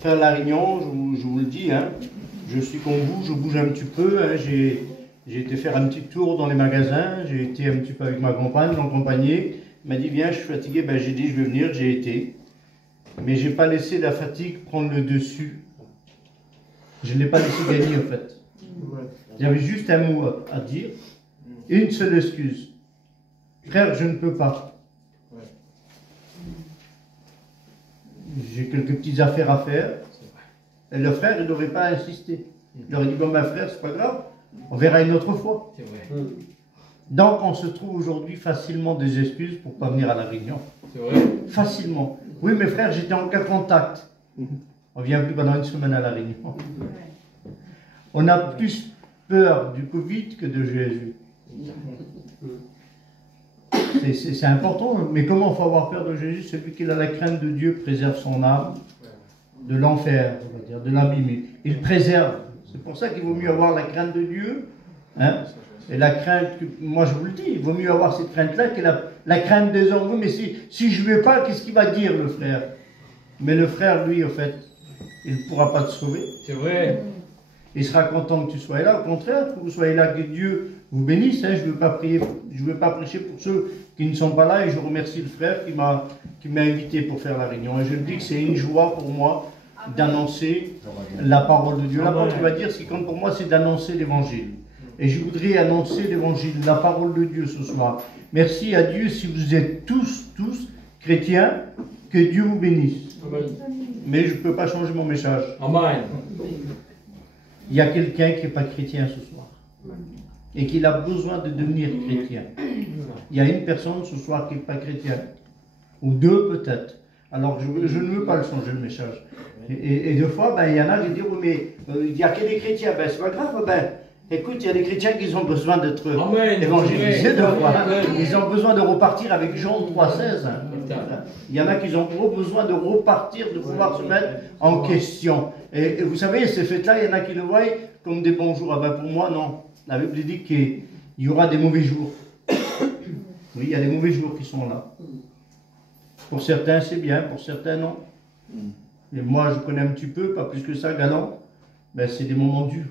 Frère Larignon, je vous le dis, hein, je suis comme vous, je bouge un petit peu. Hein, j'ai été faire un petit tour dans les magasins, j'ai été un petit peu avec ma compagne, l'accompagner. Elle m'a dit, viens, je suis fatigué. Ben, j'ai dit, je vais venir, j'ai été. Mais je n'ai pas laissé la fatigue prendre le dessus. Je ne l'ai pas laissé gagner, en fait. J'avais juste un mot à dire, une seule excuse. Frère, je ne peux pas. J'ai quelques petites affaires à faire. Et le frère, il n'aurait pas insisté. Il aurait dit, bon, ma frère, c'est pas grave, on verra une autre fois. Donc, on se trouve aujourd'hui facilement des excuses pour ne pas venir à la réunion. Facilement. Oui, mes frères, j'étais en cas contact. On ne vient plus pendant une semaine à la réunion. On a plus peur du Covid que de Jésus. C'est important, mais comment il faut avoir peur de Jésus? Celui qui a la crainte de Dieu préserve son âme de l'enfer, on va dire, de l'abîmer. Il préserve. C'est pour ça qu'il vaut mieux avoir la crainte de Dieu. Hein? Et la crainte, moi je vous le dis, il vaut mieux avoir cette crainte-là que la crainte des hommes. Oui, mais si je ne vais pas, qu'est-ce qu'il va dire le frère? Mais le frère, lui, au fait, il ne pourra pas te sauver. C'est vrai. Il sera content que tu sois là. Au contraire, que vous soyez là, que Dieu vous bénisse. Hein. Je ne veux pas prier, je veux pas prêcher pour ceux qui ne sont pas là. Et je remercie le frère qui m'a invité pour faire la réunion. Et je le dis que c'est une joie pour moi d'annoncer la parole de Dieu. L'apôtre va dire, ce qui compte pour moi, c'est d'annoncer l'évangile. Et je voudrais annoncer l'évangile, la parole de Dieu ce soir. Merci à Dieu si vous êtes tous chrétiens, que Dieu vous bénisse. Amen. Mais je ne peux pas changer mon message. Amen. Il y a quelqu'un qui n'est pas chrétien ce soir et qui a besoin de devenir chrétien. Il y a une personne ce soir qui n'est pas chrétienne, ou deux peut-être. Alors je ne veux pas le changer le message. Et des fois, ben, il y en a qui disent, oui, mais il n'y a que des chrétiens. Ben, c'est pas grave. Ben, écoute, il y a des chrétiens qui ont besoin d'être évangélisés de fois. Ils ont besoin de repartir avec Jean 3,16. Il y en a qui ont besoin de repartir, de pouvoir se mettre en question. Et vous savez, ces fêtes-là, il y en a qui le voient comme des bons jours. Ah ben pour moi, non. La Bible dit qu'il y aura des mauvais jours. Oui, il y a des mauvais jours qui sont là. Pour certains, c'est bien, pour certains, non. Et moi, je connais un petit peu, pas plus que ça, galant. Ben, c'est des moments durs.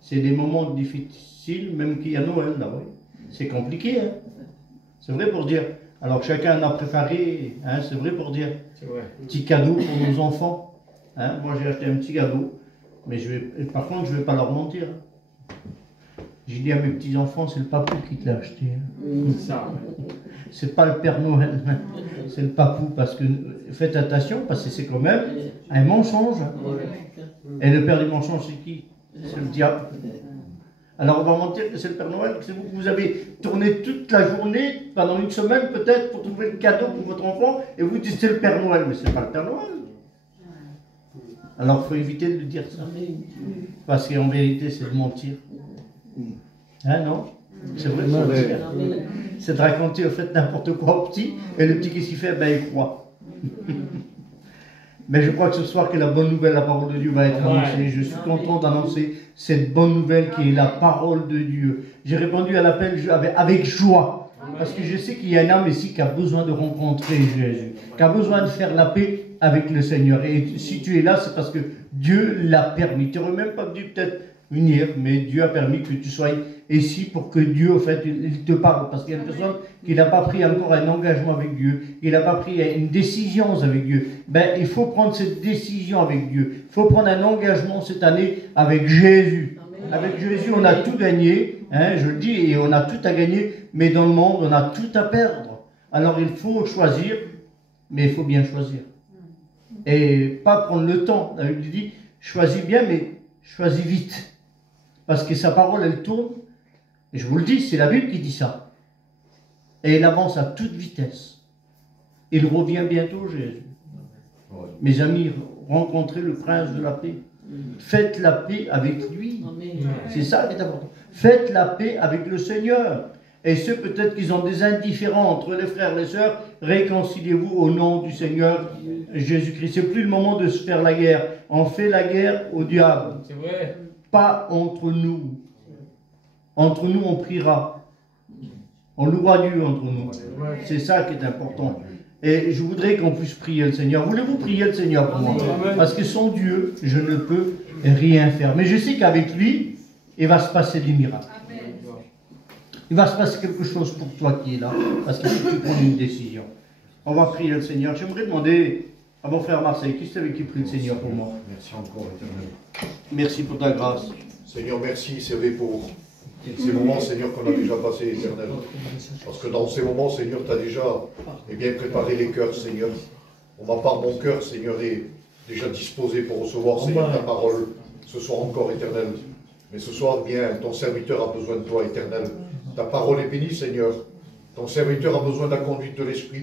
C'est des moments difficiles, même qu'il y a Noël, là, oui. C'est compliqué, hein. C'est vrai pour dire. Alors chacun en a préparé, hein, c'est vrai pour dire. Petit cadeau pour nos enfants. Hein. Moi, j'ai acheté un petit cadeau. Mais par contre, je ne vais pas leur mentir. J'ai dit à mes petits-enfants, c'est le papou qui te l'a acheté. C'est pas le Père Noël, hein. C'est le papou. Parce que, faites attention, parce que c'est quand même un mensonge. Et le père du mensonge, c'est qui? C'est le diable. Alors on va mentir que c'est le Père Noël, que c'est vous que vous avez tourné toute la journée, pendant une semaine peut-être, pour trouver le cadeau pour votre enfant, et vous dites c'est le Père Noël, mais c'est pas le Père Noël. Alors il faut éviter de lui dire ça. Parce qu'en vérité, c'est de mentir. Hein, non? C'est vrai, c'est de raconter au fait n'importe quoi au petit, et le petit qui s'y fait, ben il croit. Mais je crois que ce soir que la bonne nouvelle, la parole de Dieu va être annoncée. Je suis content d'annoncer cette bonne nouvelle qui est la parole de Dieu. J'ai répondu à l'appel avec joie. Parce que je sais qu'il y a une âme ici qui a besoin de rencontrer Jésus. Qui a besoin de faire la paix avec le Seigneur. Et si tu es là, c'est parce que Dieu l'a permis. Tu n'aurais même pas dû peut-être venir, mais Dieu a permis que tu sois ici pour que Dieu, en fait, il te parle. Parce qu'il y a une personne qui n'a pas pris encore un engagement avec Dieu, qui n'a pas pris une décision avec Dieu. Ben, il faut prendre cette décision avec Dieu. Il faut prendre un engagement cette année avec Jésus. Avec Jésus, on a tout gagné, hein, je le dis, et on a tout à gagner, mais dans le monde, on a tout à perdre. Alors il faut choisir, mais il faut bien choisir. Et pas prendre le temps. La Bible dit, choisis bien, mais choisis vite. Parce que sa parole, elle tourne. Et je vous le dis, c'est la Bible qui dit ça. Et il avance à toute vitesse. Il revient bientôt, Jésus. Mes amis, rencontrez le prince de la paix. Faites la paix avec lui. C'est ça qui est important. Faites la paix avec le Seigneur. Et ceux peut-être qui ont des indifférents entre les frères et les sœurs, réconciliez-vous au nom du Seigneur Jésus-Christ. C'est plus le moment de se faire la guerre. On fait la guerre au diable. C'est vrai. Pas entre nous. Entre nous, on priera. On louera Dieu entre nous. C'est ça qui est important. Et je voudrais qu'on puisse prier le Seigneur. Voulez-vous prier le Seigneur pour moi? Parce que sans Dieu, je ne peux rien faire. Mais je sais qu'avec lui, il va se passer des miracles. Il va se passer quelque chose pour toi qui est là. Parce que tu prends une décision. On va prier le Seigneur. J'aimerais demander à mon frère Marseille, qui c'est avec qui prie le Seigneur pour moi? Merci encore, Éternel. Merci pour ta grâce. Seigneur, merci, c'est vrai pour ces moments, Seigneur, qu'on a déjà passés, Éternel. Parce que dans ces moments, Seigneur, tu as déjà préparé les cœurs, Seigneur. Pour ma part, mon cœur, Seigneur, est déjà disposé pour recevoir, Seigneur, ta parole ce soir encore, Éternel. Mais ce soir, bien, ton serviteur a besoin de toi, Éternel. Ta parole est bénie, Seigneur. Ton serviteur a besoin de la conduite de l'Esprit.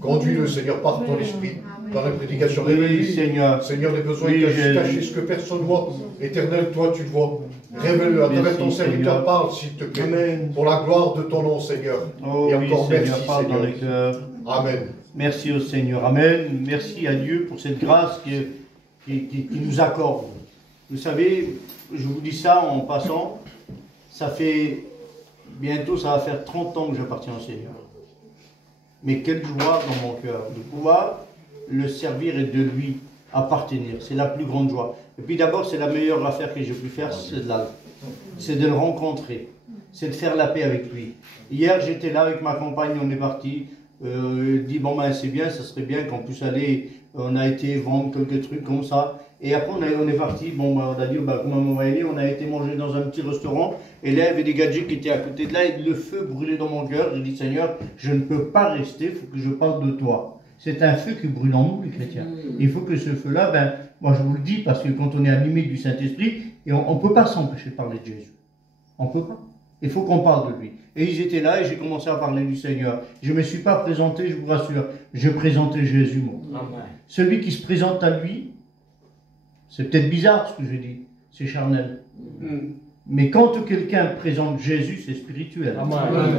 Conduis-le, Seigneur, par ton Esprit, dans la prédication. Oui, Seigneur. Seigneur, les besoins cachés, ce que personne ne voit. Éternel, toi, tu le vois. Révèle-le à travers ton serviteur. Parle, s'il te plaît. Amen. Pour la gloire de ton nom, Seigneur. Oh, et encore oui, Seigneur, merci, Seigneur. Dans les cœurs. Amen. Merci au Seigneur. Amen. Merci à Dieu pour cette grâce qui nous accorde. Vous savez, je vous dis ça en passant, ça fait bientôt, ça va faire 30 ans que j'appartiens au Seigneur. Mais quelle joie dans mon cœur de pouvoir le servir et de lui appartenir. C'est la plus grande joie. Et puis d'abord, c'est la meilleure affaire que j'ai pu faire, c'est de le rencontrer. C'est de faire la paix avec lui. Hier, j'étais là avec ma compagne, on est parti. Dit, bon ben c'est bien, ça serait bien qu'on puisse aller, on a été vendre quelques trucs comme ça. Et après, on est parti, bon ben, on a dit, ben, comment on va y aller, on a été manger dans un petit restaurant. Et là, il y avait des gadgets qui étaient à côté de là, et le feu brûlait dans mon cœur. J'ai dit, Seigneur, je ne peux pas rester, il faut que je parle de toi. C'est un feu qui brûle en nous, les chrétiens. Il faut que ce feu-là, ben, moi je vous le dis, parce que quand on est animé du Saint-Esprit, et on ne peut pas s'empêcher de parler de Jésus. On ne peut pas. Il faut qu'on parle de lui. Et ils étaient là, et j'ai commencé à parler du Seigneur. Je ne me suis pas présenté, je vous rassure. Je présentais Jésus, moi. Celui qui se présente à lui, c'est peut-être bizarre ce que je dis, c'est charnel. Mais quand quelqu'un présente Jésus, c'est spirituel.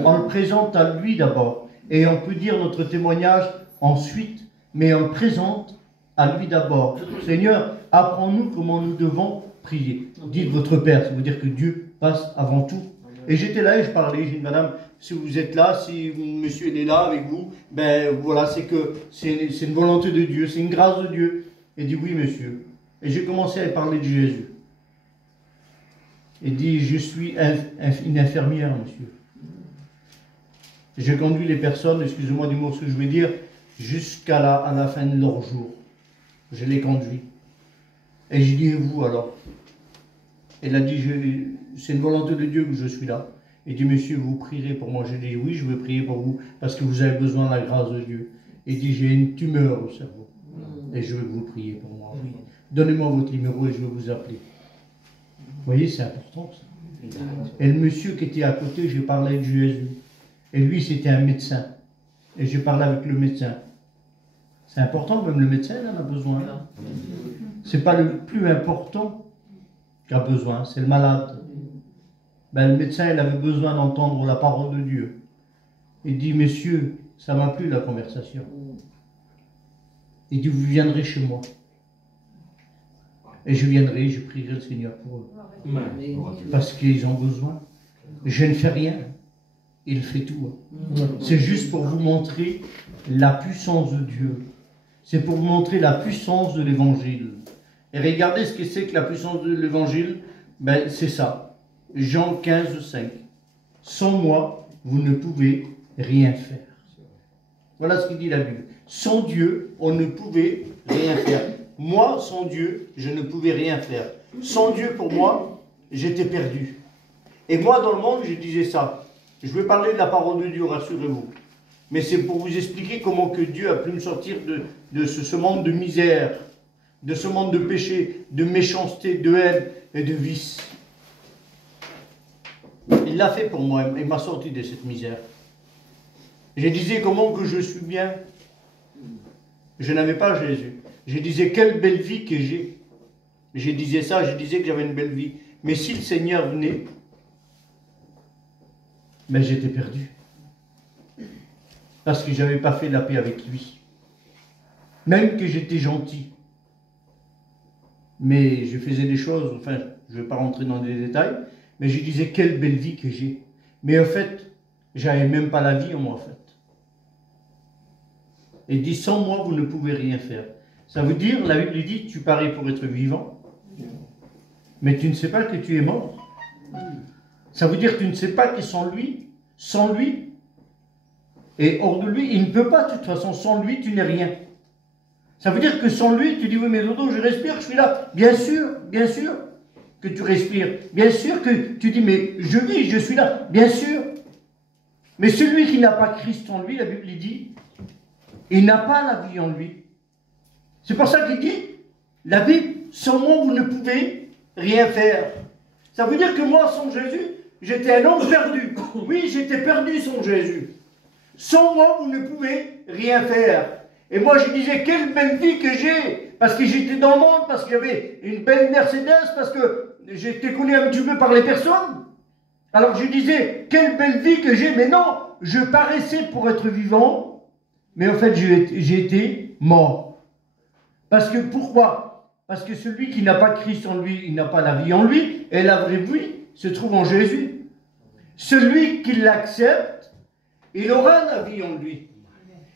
On le présente à lui d'abord. Et on peut dire notre témoignage ensuite, mais on le présente à lui d'abord. Seigneur, apprends-nous comment nous devons prier. Dites votre Père, ça veut dire que Dieu passe avant tout. Et j'étais là et je parlais, j'ai dit, madame, si vous êtes là, si monsieur est là avec vous, ben voilà, c'est que c'est une volonté de Dieu, c'est une grâce de Dieu. Elle dit, oui monsieur. Et j'ai commencé à parler de Jésus. Il dit, je suis une infirmière, monsieur. Je conduis les personnes, excusez-moi du mot ce que je vais dire, jusqu'à la fin de leur jour. Je les conduis. Et je dis, et vous alors? Elle a dit, c'est une volonté de Dieu que je suis là. Il dit, monsieur, vous prierez pour moi. Je dis, oui, je veux prier pour vous, parce que vous avez besoin de la grâce de Dieu. Il dit, j'ai une tumeur au cerveau. Et je veux que vous priez pour moi. Oui. Donnez-moi votre numéro et je vais vous appeler. Vous voyez, c'est important ça. Et le monsieur qui était à côté, j'ai parlé de Jésus. Et lui, c'était un médecin. Et j'ai parlé avec le médecin. C'est important, même le médecin il en a besoin. C'est pas le plus important qui a besoin, c'est le malade. Ben, le médecin, il avait besoin d'entendre la parole de Dieu. Il dit, monsieur, ça m'a plu la conversation. Il dit, vous viendrez chez moi. Et je viendrai, je prierai le Seigneur pour eux. Parce qu'ils ont besoin. Je ne fais rien. Il fait tout. C'est juste pour vous montrer la puissance de Dieu. C'est pour vous montrer la puissance de l'Évangile. Et regardez ce que c'est que la puissance de l'Évangile. Ben, c'est ça. Jean 15, 5. Sans moi, vous ne pouvez rien faire. Voilà ce que dit la Bible. Sans Dieu, on ne pouvait rien faire. Moi, sans Dieu, je ne pouvais rien faire. Sans Dieu, pour moi, j'étais perdu. Et moi, dans le monde, je disais ça. Je vais parler de la parole de Dieu, rassurez-vous. Mais c'est pour vous expliquer comment que Dieu a pu me sortir de ce monde de misère, de ce monde de péché, de méchanceté, de haine et de vice. Il l'a fait pour moi, il m'a sorti de cette misère. Je disais comment que je suis bien. Je n'avais pas Jésus. Je disais quelle belle vie que j'ai. Je disais ça, je disais que j'avais une belle vie. Mais si le Seigneur venait, mais j'étais perdu. Parce que je n'avais pas fait la paix avec lui. Même que j'étais gentil. Mais je faisais des choses, enfin, je ne vais pas rentrer dans des détails, mais je disais quelle belle vie que j'ai. Mais en fait, j'avais même pas la vie en moi, en fait. Et il dit, sans moi, vous ne pouvez rien faire. Ça veut dire, la Bible dit, tu parais pour être vivant, mais tu ne sais pas que tu es mort. Ça veut dire que tu ne sais pas que sans lui, et hors de lui, il ne peut pas, de toute façon, sans lui, tu n'es rien. Ça veut dire que sans lui, tu dis, oui, mais Dodo, je respire, je suis là. Bien sûr que tu respires. Bien sûr que tu dis, mais je vis, je suis là. Bien sûr. Mais celui qui n'a pas Christ en lui, la Bible dit, il n'a pas la vie en lui. C'est pour ça qu'il dit, la vie, sans moi, vous ne pouvez rien faire. Ça veut dire que moi, sans Jésus, j'étais un homme perdu. Oui, j'étais perdu sans Jésus. Sans moi, vous ne pouvez rien faire. Et moi, je disais, quelle belle vie que j'ai. Parce que j'étais dans le monde, parce qu'il y avait une belle Mercedes, parce que j'étais connu un petit peu par les personnes. Alors je disais, quelle belle vie que j'ai. Mais non, je paraissais pour être vivant, mais en fait, j'ai été mort. Parce que, pourquoi? Parce que celui qui n'a pas Christ en lui, il n'a pas la vie en lui, et la vraie vie se trouve en Jésus. Celui qui l'accepte, il aura la vie en lui.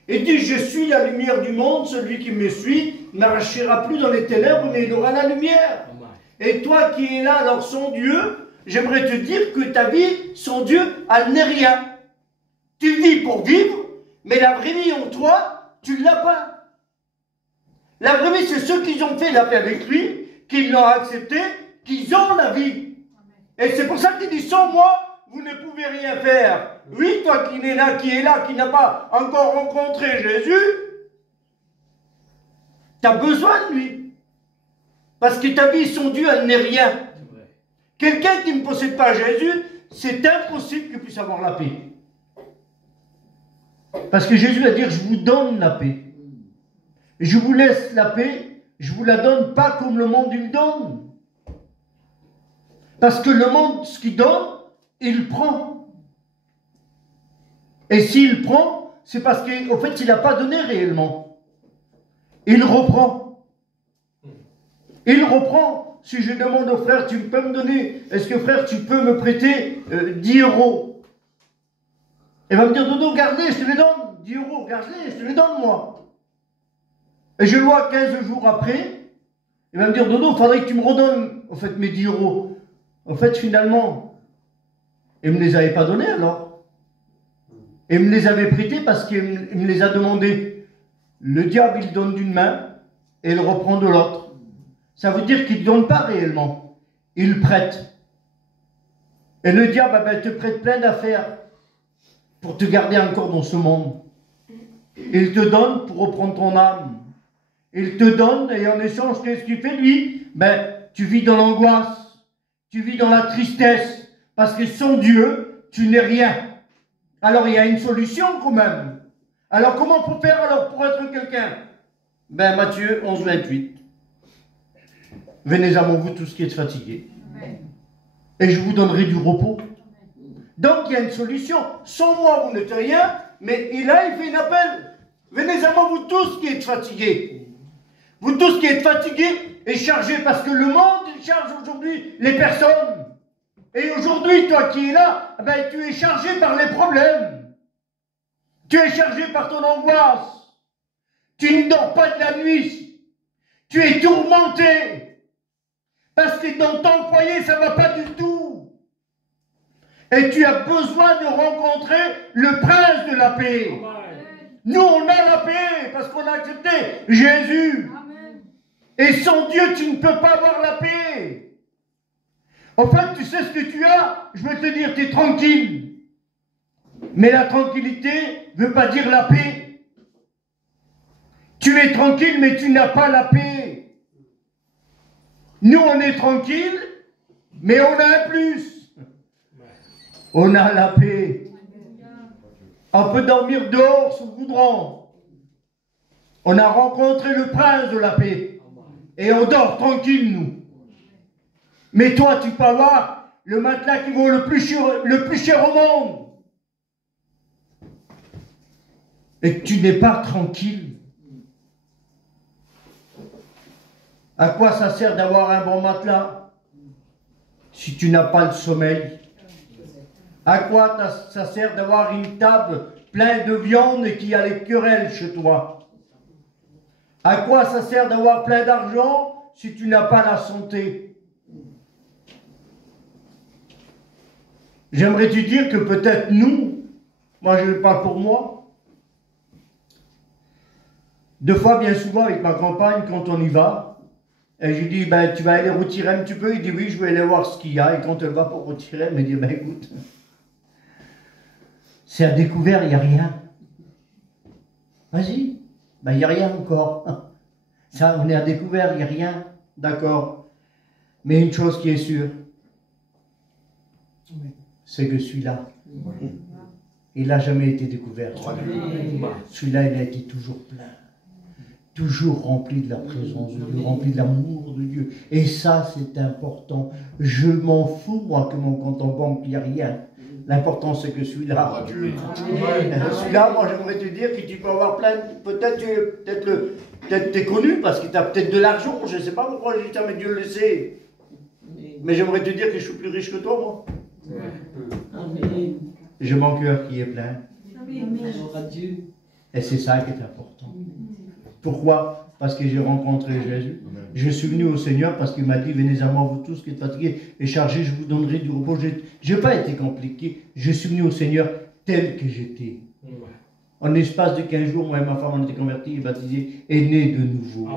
Et dit, je suis la lumière du monde, celui qui me suit n'arrachera plus dans les ténèbres, mais il aura la lumière. Et toi qui es là, alors sans Dieu, j'aimerais te dire que ta vie, sans Dieu, elle n'est rien. Tu vis pour vivre, mais la vraie vie en toi, tu ne l'as pas. La vraie vie, c'est ceux qui ont fait la paix avec lui, qui l'ont accepté, qui ont la vie. Et c'est pour ça qu'il dit, sans moi, vous ne pouvez rien faire. Oui, toi qui es là, qui n'a pas encore rencontré Jésus, tu as besoin de lui. Parce que ta vie sans Dieu, elle n'est rien. Quelqu'un qui ne possède pas Jésus, c'est impossible qu'il puisse avoir la paix. Parce que Jésus va dire, je vous donne la paix. Je vous laisse la paix, je vous la donne pas comme le monde il donne. Parce que le monde, ce qu'il donne, il prend. Et s'il prend, c'est parce qu'en fait, il n'a pas donné réellement. Il reprend. Il reprend. Si je demande au frère, tu peux me donner, est-ce que frère, tu peux me prêter 10 euros? Il va me dire, Dodo, garde-les, je te les donne. 10 euros, garde-les, je te les donne, moi. Et je le vois 15 jours après, il va me dire, Dodo, il faudrait que tu me redonnes, en fait, mes 10 euros. En fait, finalement, il ne me les avait pas donnés, alors. Il me les avait prêtés parce qu'il me les a demandés. Le diable, il donne d'une main et il reprend de l'autre. Ça veut dire qu'il ne donne pas réellement. Il prête. Et le diable, ben, te prête plein d'affaires pour te garder encore dans ce monde. Il te donne pour reprendre ton âme. Il te donne et en échange, qu'est-ce qu'il fait lui? Ben, tu vis dans l'angoisse. Tu vis dans la tristesse. Parce que sans Dieu, tu n'es rien. Alors il y a une solution quand même. Alors comment pour faire alors pour être quelqu'un? Ben Matthieu 11, 28. Venez à moi vous tous qui êtes fatigués. Et je vous donnerai du repos. Donc il y a une solution. Sans moi vous n'êtes rien, mais il fait un appel. Venez à moi vous tous qui êtes fatigués. Vous tous qui êtes fatigués et chargés parce que le monde il charge aujourd'hui les personnes. Et aujourd'hui, toi qui es là, ben, tu es chargé par les problèmes. Tu es chargé par ton angoisse. Tu ne dors pas de la nuit. Tu es tourmenté. Parce que dans ton foyer, ça ne va pas du tout. Et tu as besoin de rencontrer le prince de la paix. Nous, on a la paix parce qu'on a accepté Jésus. Et sans Dieu, tu ne peux pas avoir la paix. En fait, tu sais ce que tu as? Je veux te dire, tu es tranquille. Mais la tranquillité ne veut pas dire la paix. Tu es tranquille, mais tu n'as pas la paix. Nous, on est tranquille, mais on a un plus. On a la paix. On peut dormir dehors sous le goudron. On a rencontré le prince de la paix. Et on dort tranquille, nous. Mais toi, tu peux avoir le matelas qui vaut le plus cher au monde. Et que tu n'es pas tranquille. À quoi ça sert d'avoir un bon matelas si tu n'as pas le sommeil? À quoi ça sert d'avoir une table pleine de viande et qu'il y a les querelles chez toi? À quoi ça sert d'avoir plein d'argent si tu n'as pas la santé? J'aimerais te dire que peut-être nous, moi je parle pour moi, deux fois bien souvent avec ma compagne quand on y va, et je lui dis, ben, tu vas aller retirer un petit peu? Il dit oui, je vais aller voir ce qu'il y a, et quand elle va pour retirer, elle me dit, ben écoute, c'est à découvert, il n'y a rien. Vas-y, ben il n'y a rien encore. Ça, on est à découvert, il n'y a rien, d'accord. Mais une chose qui est sûre, c'est que celui-là, il n'a jamais été découvert. Celui-là, il a été toujours plein. Toujours rempli de la présence de Dieu, rempli de l'amour de Dieu. Et ça, c'est important. Je m'en fous, moi, que mon compte en banque, il n'y a rien. L'important, c'est que celui-là, celui-là, moi, j'aimerais te dire que tu peux avoir plein, peut-être t'es connu, parce que tu as peut-être de l'argent, je ne sais pas pourquoi je dis ça, mais Dieu le sait. Mais j'aimerais te dire que je suis plus riche que toi, moi. J'ai mon cœur qui est plein. Et c'est ça qui est important. Pourquoi? Parce que j'ai rencontré Jésus. Je suis venu au Seigneur parce qu'il m'a dit, venez à moi vous tous qui êtes fatigués et chargés, je vous donnerai du repos. Je n'ai pas été compliqué. Je suis venu au Seigneur tel que j'étais. En l'espace de 15 jours, moi et ma femme, on était convertis et baptisés et nés de nouveau.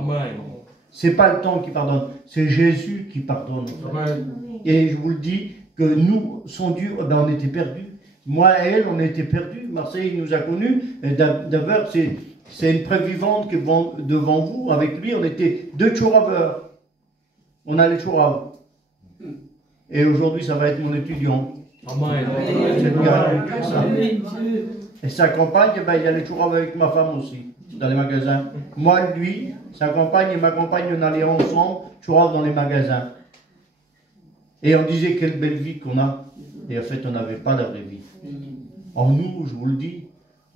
Ce n'est pas le temps qui pardonne, c'est Jésus qui pardonne. Et je vous le dis, que nous, son Dieu, ben on était perdus. Moi et elle, on était perdus. Marseille nous a connus. D'abord, c'est une preuve vivante que devant vous, avec lui, on était deux Tchouraveurs. On allait Tchourav. Et aujourd'hui, ça va être mon étudiant. C'est le miracle de Dieu, ça. Et sa compagne, ben, il allait Tchourav avec ma femme aussi, dans les magasins. Moi, lui, sa compagne et ma compagne, on allait ensemble Tchourav dans les magasins. Et on disait quelle belle vie qu'on a. Et en fait, on n'avait pas la vraie vie. En nous, je vous le dis,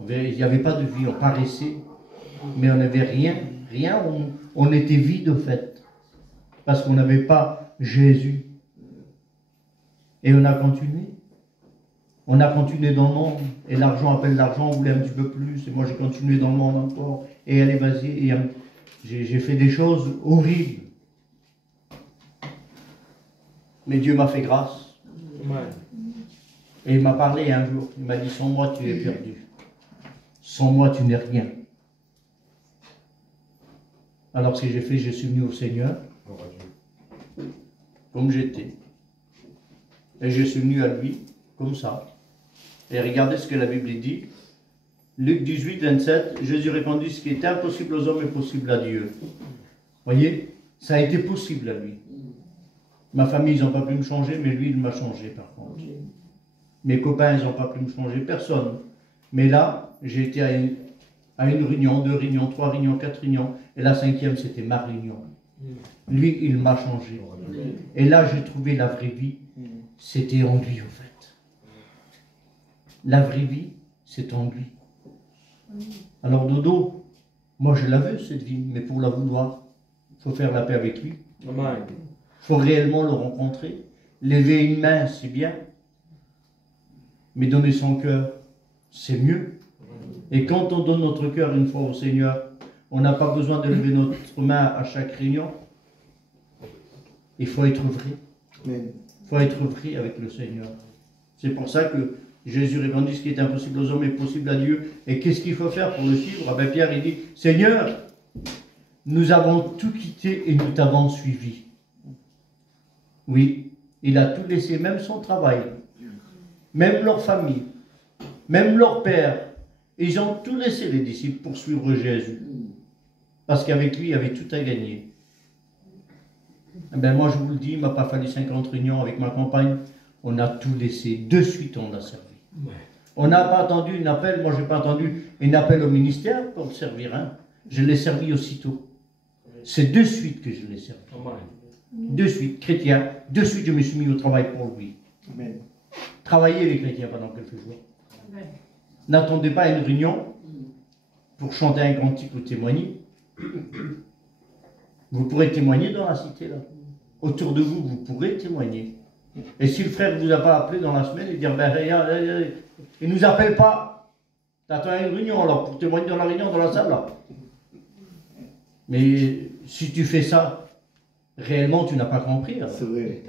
il n'y avait pas de vie, on paraissait, mais on n'avait rien, on était vide au fait, parce qu'on n'avait pas Jésus. Et on a continué. On a continué dans le monde, et l'argent appelle l'argent, on voulait un petit peu plus, et moi j'ai continué dans le monde encore, et allez, vas-y, et j'ai fait des choses horribles. Mais Dieu m'a fait grâce. Et il m'a parlé un jour, il m'a dit, sans moi tu es perdu. Sans moi tu n'es rien. Alors ce que j'ai fait, je suis venu au Seigneur, comme j'étais. Et je suis venu à lui, comme ça. Et regardez ce que la Bible dit. Luc 18, 27, Jésus répondit, ce qui est impossible aux hommes est possible à Dieu. Voyez, ça a été possible à lui. Ma famille, ils n'ont pas pu me changer, mais lui, il m'a changé par contre. Mes copains, ils n'ont pas pu me changer, personne. Mais là, j'ai été à une réunion, 2 réunions, 3 réunions, 4 réunions, et la 5e, c'était ma réunion. Lui, il m'a changé. Et là, j'ai trouvé la vraie vie, c'était en lui, en fait. La vraie vie, c'est en lui. Alors, Dodo, moi, je la veux, cette vie, mais pour la vouloir, il faut faire la paix avec lui. Il faut réellement le rencontrer. Lever une main, c'est bien. Mais donner son cœur, c'est mieux. Et quand on donne notre cœur une fois au Seigneur, on n'a pas besoin de lever notre main à chaque réunion. Il faut être vrai. Il faut être vrai avec le Seigneur. C'est pour ça que Jésus répondit, ce qui est impossible aux hommes est possible à Dieu. Et qu'est-ce qu'il faut faire pour le suivre? Ah ben Pierre, il dit, Seigneur, nous avons tout quitté et nous t'avons suivi. Oui, il a tout laissé, même son travail, même leur famille, même leur père. Ils ont tout laissé, les disciples, pour suivre Jésus. Parce qu'avec lui, il y avait tout à gagner. Eh bien, moi, je vous le dis, il ne m'a pas fallu 50 réunions avec ma compagne. On a tout laissé. De suite, on l'a servi. On n'a pas attendu un appel. Moi, je n'ai pas attendu un appel au ministère pour le servir. Hein. Je l'ai servi aussitôt. C'est de suite que je l'ai servi. De suite, chrétien. De suite, je me suis mis au travail pour lui. Amen. Travaillez les chrétiens pendant quelques jours. N'attendez pas une réunion pour chanter un cantique ou témoigner. Vous pourrez témoigner dans la cité, là. Autour de vous, vous pourrez témoigner. Et si le frère ne vous a pas appelé dans la semaine et dire, ben, il ne nous appelle pas. T'attends une réunion, alors, pour témoigner dans la réunion, dans la salle, là. Mais si tu fais ça, réellement, tu n'as pas compris. C'est vrai.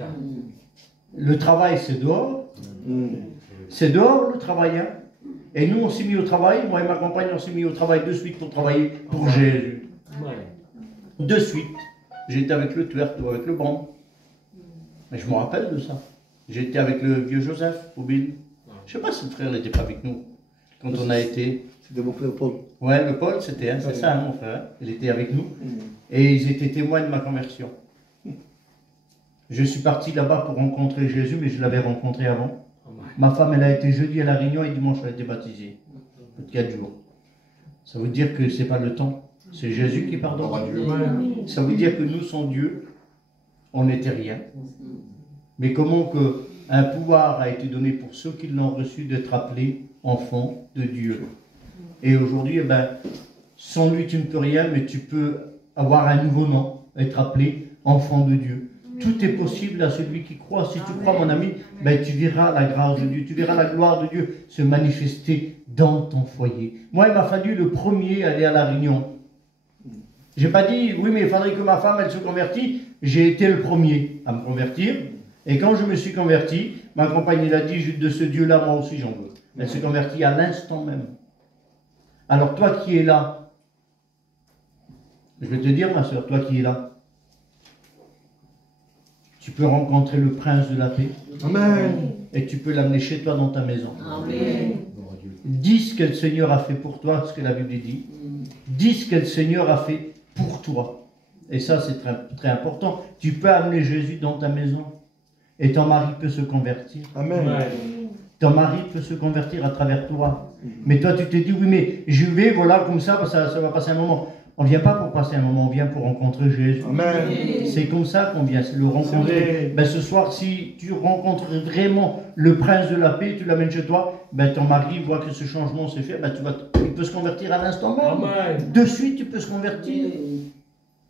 Le travail, c'est dehors. C'est dehors le travail. Hein. Et nous, on s'est mis au travail. Moi et ma compagne, on s'est mis au travail de suite pour travailler pour Jésus. De suite. J'étais avec le Tuert ou avec le Bran. Mais je me rappelle de ça. J'étais avec le vieux Joseph, au Bill. Je ne sais pas si le frère n'était pas avec nous quand on a été. C'était mon frère Paul. Ouais, le Paul, c'était, hein, c'est ça, hein, mon frère. Il était avec nous. Et ils étaient témoins de ma conversion. Je suis parti là-bas pour rencontrer Jésus, mais je l'avais rencontré avant. Ma femme, elle a été jeudi à La Réunion et dimanche, elle a été baptisée. 4 jours. Ça veut dire que ce n'est pas le temps. C'est Jésus qui pardonne. Ça veut dire que nous, sans Dieu, on n'était rien. Mais comment que un pouvoir a été donné pour ceux qui l'ont reçu d'être appelés enfants de Dieu. Et aujourd'hui, eh ben, sans lui, tu ne peux rien, mais tu peux avoir un nouveau nom, être appelé enfant de Dieu. Tout est possible à celui qui croit. Si tu crois, mon ami, ben, tu verras la grâce de Dieu, tu verras la gloire de Dieu se manifester dans ton foyer. Moi, il m'a fallu le premier aller à La Réunion. Je n'ai pas dit, oui, mais il faudrait que ma femme, elle se convertisse. J'ai été le premier à me convertir. Et quand je me suis converti, ma compagne, elle a dit, de ce Dieu-là, moi aussi, j'en veux. Elle se convertit à l'instant même. Alors, toi qui es là, je vais te dire, ma soeur, toi qui es là, tu peux rencontrer le prince de la paix. Amen. Et tu peux l'amener chez toi dans ta maison. Amen. Dis ce que le Seigneur a fait pour toi, ce que la Bible dit. Dis ce que le Seigneur a fait pour toi. Et ça, c'est très, très important. Tu peux amener Jésus dans ta maison. Et ton mari peut se convertir. Amen. Ton mari peut se convertir à travers toi. Mais toi, tu te dis, oui, mais je vais, voilà, comme ça, ça va passer un moment. On ne vient pas pour passer un moment, on vient pour rencontrer Jésus. Amen. C'est comme ça qu'on vient, c'est le rencontrer. Ben, ce soir, si tu rencontres vraiment le prince de la paix, tu l'amènes chez toi, ben, ton mari voit que ce changement s'est fait, ben, il peut se convertir à l'instant même. Amen. De suite, tu peux se convertir.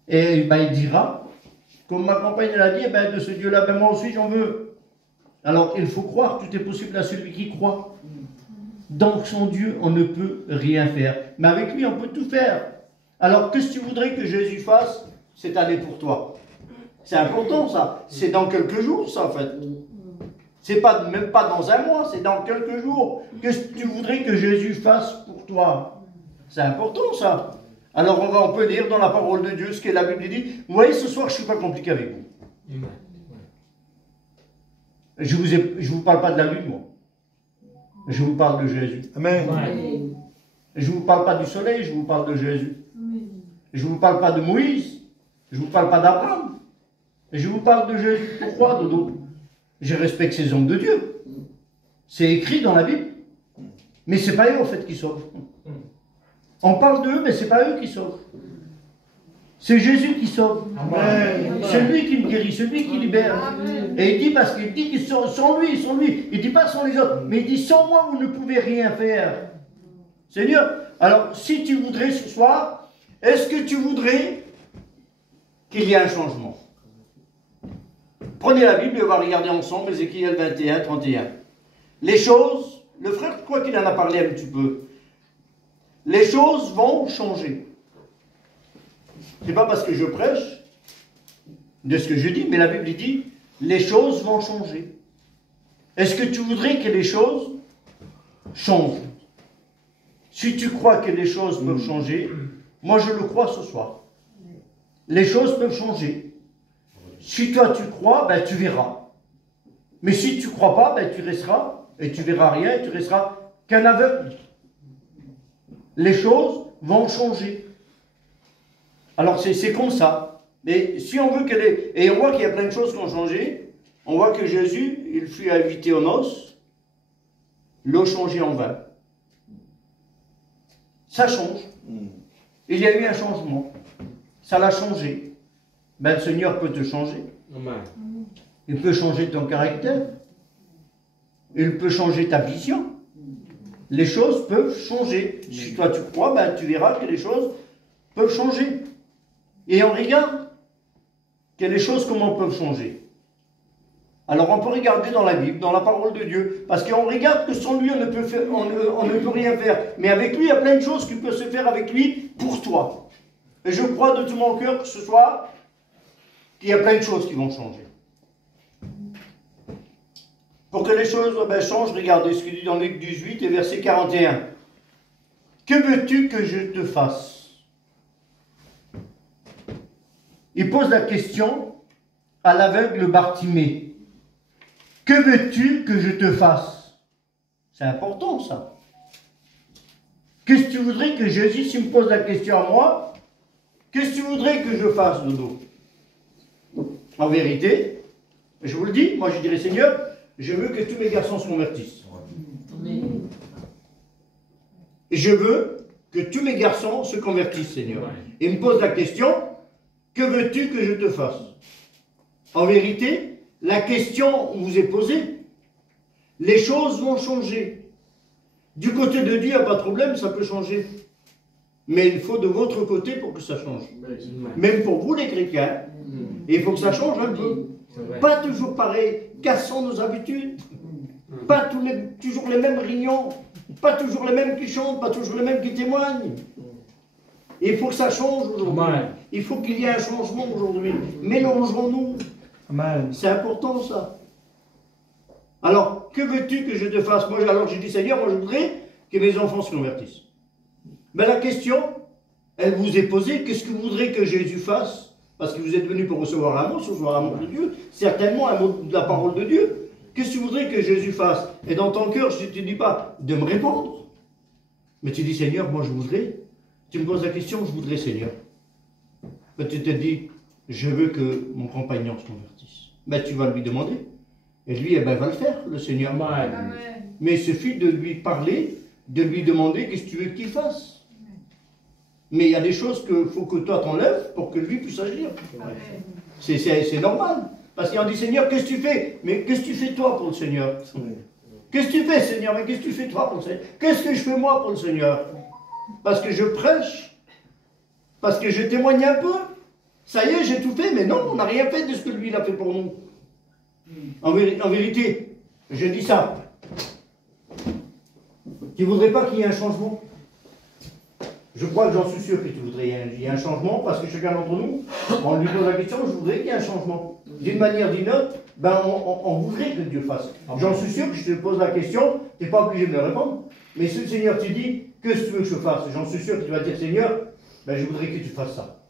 Et ben, il dira, comme ma compagne l'a dit, ben, de ce Dieu-là, ben, moi aussi j'en veux. Alors, il faut croire, tout est possible à celui qui croit. Dans son Dieu, on ne peut rien faire. Mais avec lui, on peut tout faire. Alors, qu'est-ce que tu voudrais que Jésus fasse cette année pour toi? C'est important, ça. C'est dans quelques jours, ça, en fait. C'est pas, même pas dans un mois, c'est dans quelques jours. Qu'est-ce que tu voudrais que Jésus fasse pour toi? C'est important, ça. Alors, on peut lire dans la parole de Dieu ce que la Bible dit. Vous voyez, ce soir, je ne suis pas compliqué avec vous. Je vous parle pas de la lune, moi. Je vous parle de Jésus. Amen. Je ne vous parle pas du soleil, je vous parle de Jésus. Je ne vous parle pas de Moïse. Je ne vous parle pas d'Abraham. Je vous parle de Jésus. Pourquoi, Dodo? Je respecte ces hommes de Dieu. C'est écrit dans la Bible. Mais ce n'est pas eux, en fait, qui sauvent. On parle d'eux, mais ce n'est pas eux qui sauvent. C'est Jésus qui sauve. Amen. C'est lui qui me guérit, c'est lui qui libère. Amen. Et il dit, parce qu'il dit qu'ils sont sans lui, sans lui. Il ne dit pas sans les autres, mais il dit, sans moi, vous ne pouvez rien faire. Seigneur, alors, si tu voudrais ce soir, est-ce que tu voudrais qu'il y ait un changement? Prenez la Bible et on va regarder ensemble Ézéchiel 21, 31. Les choses, le frère, quoi qu'il en a parlé un petit peu, les choses vont changer. C'est pas parce que je prêche de ce que je dis, mais la Bible dit, les choses vont changer. Est-ce que tu voudrais que les choses changent? Si tu crois que les choses peuvent changer, moi je le crois ce soir. Les choses peuvent changer. Si toi tu crois, ben tu verras. Mais si tu ne crois pas, ben tu resteras et tu verras rien et tu resteras qu'un aveugle. Les choses vont changer. Alors c'est comme ça. Mais si on veut que les... Et on voit qu'il y a plein de choses qui ont changé. On voit que Jésus, il fut invité aux noces, l'eau changée en vin. Ça change. Il y a eu un changement. Ça l'a changé. Ben, le Seigneur peut te changer. Il peut changer ton caractère. Il peut changer ta vision. Les choses peuvent changer. Si toi tu crois, ben, tu verras que les choses peuvent changer. Et on regarde que les choses comment peuvent changer. Alors on peut regarder dans la Bible, dans la parole de Dieu, parce qu'on regarde que sans lui on ne peut rien faire. Mais avec lui, il y a plein de choses qui peuvent se faire avec lui pour toi. Et je crois de tout mon cœur que ce soir, qu'il y a plein de choses qui vont changer. Pour que les choses changent, regardez ce qu'il dit dans Luc 18 et verset 41. Que veux-tu que je te fasse? Il pose la question à l'aveugle Bartimée. Que veux-tu que je te fasse? C'est important ça. Qu'est-ce que tu voudrais que Jésus, s'il me pose la question à moi, qu'est-ce que tu voudrais que je fasse, Dodo? En vérité, je vous le dis, moi je dirais, Seigneur, je veux que tous mes garçons se convertissent. Et je veux que tous mes garçons se convertissent, Seigneur. Et il me pose la question, que veux-tu que je te fasse? En vérité, la question vous est posée. Les choses vont changer. Du côté de Dieu, il n'y a pas de problème, ça peut changer. Mais il faut de votre côté pour que ça change. Même pour vous les chrétiens, il faut que ça change un peu. Pas toujours pareil. Cassons nos habitudes. Pas toujours les mêmes réunions. Pas toujours les mêmes qui chantent. Pas toujours les mêmes qui témoignent. Il faut que ça change aujourd'hui. Il faut qu'il y ait un changement aujourd'hui. Mélangeons-nous. C'est important ça. Alors, que veux-tu que je te fasse? Moi, alors j'ai dit, Seigneur, moi je voudrais que mes enfants se convertissent. Mais la question, elle vous est posée, qu'est-ce que vous voudrez que Jésus fasse? Parce que vous êtes venu pour recevoir un mot de Dieu, certainement un mot de la parole de Dieu. Qu'est-ce que tu voudrais que Jésus fasse? Et dans ton cœur, je ne te dis pas de me répondre, mais tu dis, Seigneur, moi je voudrais. Tu me poses la question, je voudrais, Seigneur. Mais tu te dis, je veux que mon compagnon se convertisse. Mais tu vas lui demander. Et lui, va le faire, le Seigneur. Amen. Mais il suffit de lui parler, de lui demander qu'est-ce que tu veux qu'il fasse. Mais il y a des choses qu'il faut que toi t'enlèves pour que lui puisse agir. C'est normal. Parce qu'il en dit, Seigneur, qu'est-ce que tu fais? Mais qu'est-ce que tu fais toi pour le Seigneur? Qu'est-ce que tu fais, Seigneur? Mais qu'est-ce que tu fais toi pour le Seigneur? Qu'est-ce que je fais moi pour le Seigneur? Parce que je prêche? Parce que je témoigne un peu? Ça y est, j'ai tout fait, mais non, on n'a rien fait de ce que lui il a fait pour nous. En vérité, je dis ça. Tu ne voudrais pas qu'il y ait un changement? Je crois que j'en suis sûr que tu voudrais qu'il y ait un changement, parce que chacun d'entre nous, on lui pose la question, je voudrais qu'il y ait un changement. D'une manière ou d'une autre, on voudrait que Dieu fasse. J'en suis sûr que je te pose la question, tu n'es pas obligé de me répondre. Mais si le Seigneur te dit, que tu veux que je fasse? J'en suis sûr que tu vas dire, Seigneur, je voudrais que tu fasses ça.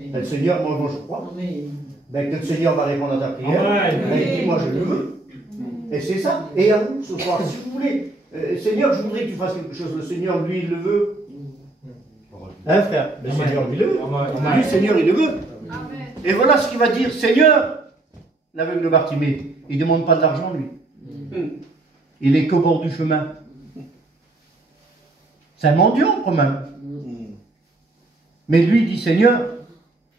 Le Seigneur, moi je crois. Que le Seigneur va répondre à ta prière. Il dit, moi je le veux. Et c'est ça. Et à vous, ce soir, si vous voulez, Seigneur, je voudrais que tu fasses quelque chose. Le Seigneur, lui, il le veut. Hein, frère? Le Seigneur, lui, il le veut. Lui, Seigneur, il le veut. Et voilà ce qu'il va dire. Seigneur, l'aveugle Bartimée, il ne demande pas de l'argent, lui. Il est qu'au bord du chemin. C'est un mendiant, quand même. Mais lui, il dit, Seigneur,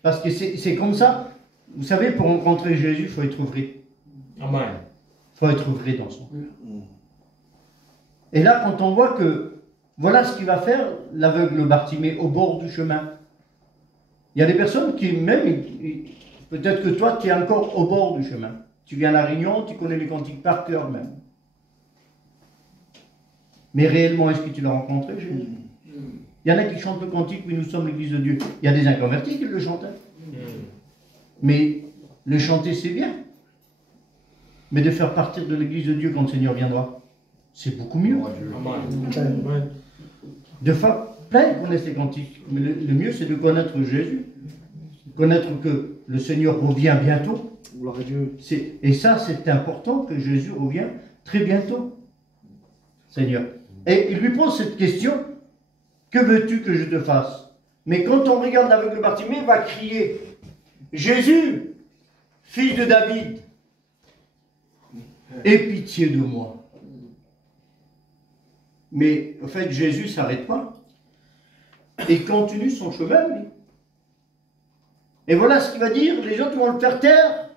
parce que c'est comme ça. Vous savez, pour rencontrer Jésus, il faut être vrai. Amen. Il faut être vrai dans son cœur. Et là, quand on voit que, voilà ce qu'il va faire, l'aveugle Bartimée, au bord du chemin. Il y a des personnes qui, même, peut-être que toi, tu es encore au bord du chemin. Tu viens à la réunion, tu connais les cantiques par cœur même. Mais réellement, est-ce que tu l'as rencontré, Jésus? Il y en a qui chantent le cantique, mais nous sommes l'église de Dieu. Il y a des inconvertis qui le chantent. Mais le chanter, c'est bien. Mais de faire partir de l'église de Dieu quand le Seigneur viendra, c'est beaucoup mieux. De faire, plein connaissent les cantiques. Mais le mieux, c'est de connaître Jésus. Connaître que le Seigneur revient bientôt. Et ça, c'est important que Jésus revienne très bientôt. Seigneur. Et il lui pose cette question, que veux-tu que je te fasse? Mais quand on regarde l'aveugle Bartimée, il va crier, Jésus, fils de David, aie pitié de moi. Mais en fait, Jésus ne s'arrête pas. Et continue son chemin, lui. Et voilà ce qu'il va dire, les autres vont le faire taire,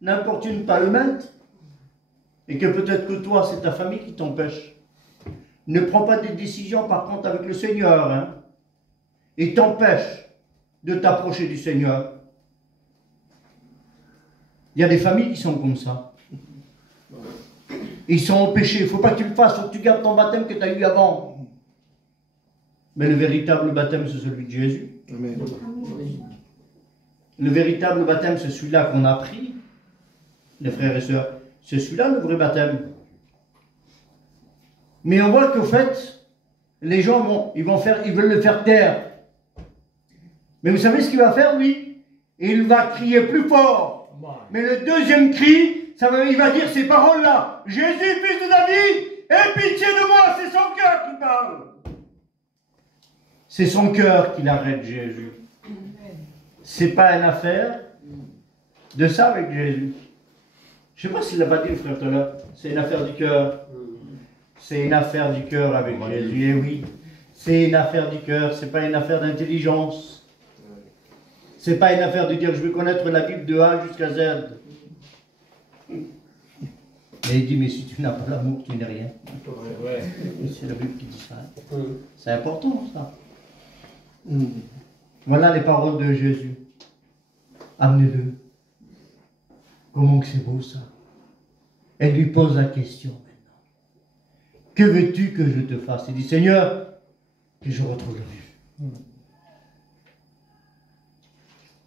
n'importune pas le maître. Et que peut-être que toi, c'est ta famille qui t'empêche. Ne prends pas des décisions par contre avec le Seigneur. Hein. Il t'empêche de t'approcher du Seigneur. Il y a des familles qui sont comme ça. Ils sont empêchés. Il ne faut pas que tu le fasses. Il faut que tu gardes ton baptême que tu as eu avant. Mais le véritable baptême, c'est celui de Jésus. Amen. Le véritable baptême, c'est celui-là qu'on a pris, les frères et sœurs. C'est celui-là le vrai baptême. Mais on voit qu'au fait, les gens ils veulent le faire taire. Mais vous savez ce qu'il va faire, lui? Il va crier plus fort. Mais le deuxième cri, il va dire ces paroles-là. Jésus, fils de David, aie pitié de moi. C'est son cœur qui parle. C'est son cœur qui l'arrête, Jésus. C'est pas une affaire de ça avec Jésus. Je ne sais pas s'il l'a pas dit, le frère, tout à l'heure. C'est une affaire du cœur. C'est une affaire du cœur avec Jésus. Et oui, c'est une affaire du cœur. C'est pas une affaire d'intelligence. C'est pas une affaire de dire je veux connaître la Bible de A jusqu'à Z. Et il dit mais si tu n'as pas l'amour, tu n'es rien. C'est la Bible qui dit ça. C'est important ça. Voilà les paroles de Jésus. Amenez-le. Comment que c'est beau ça. Elle lui pose la question maintenant. Que veux-tu que je te fasse? Il dit Seigneur, que je retrouve la vue.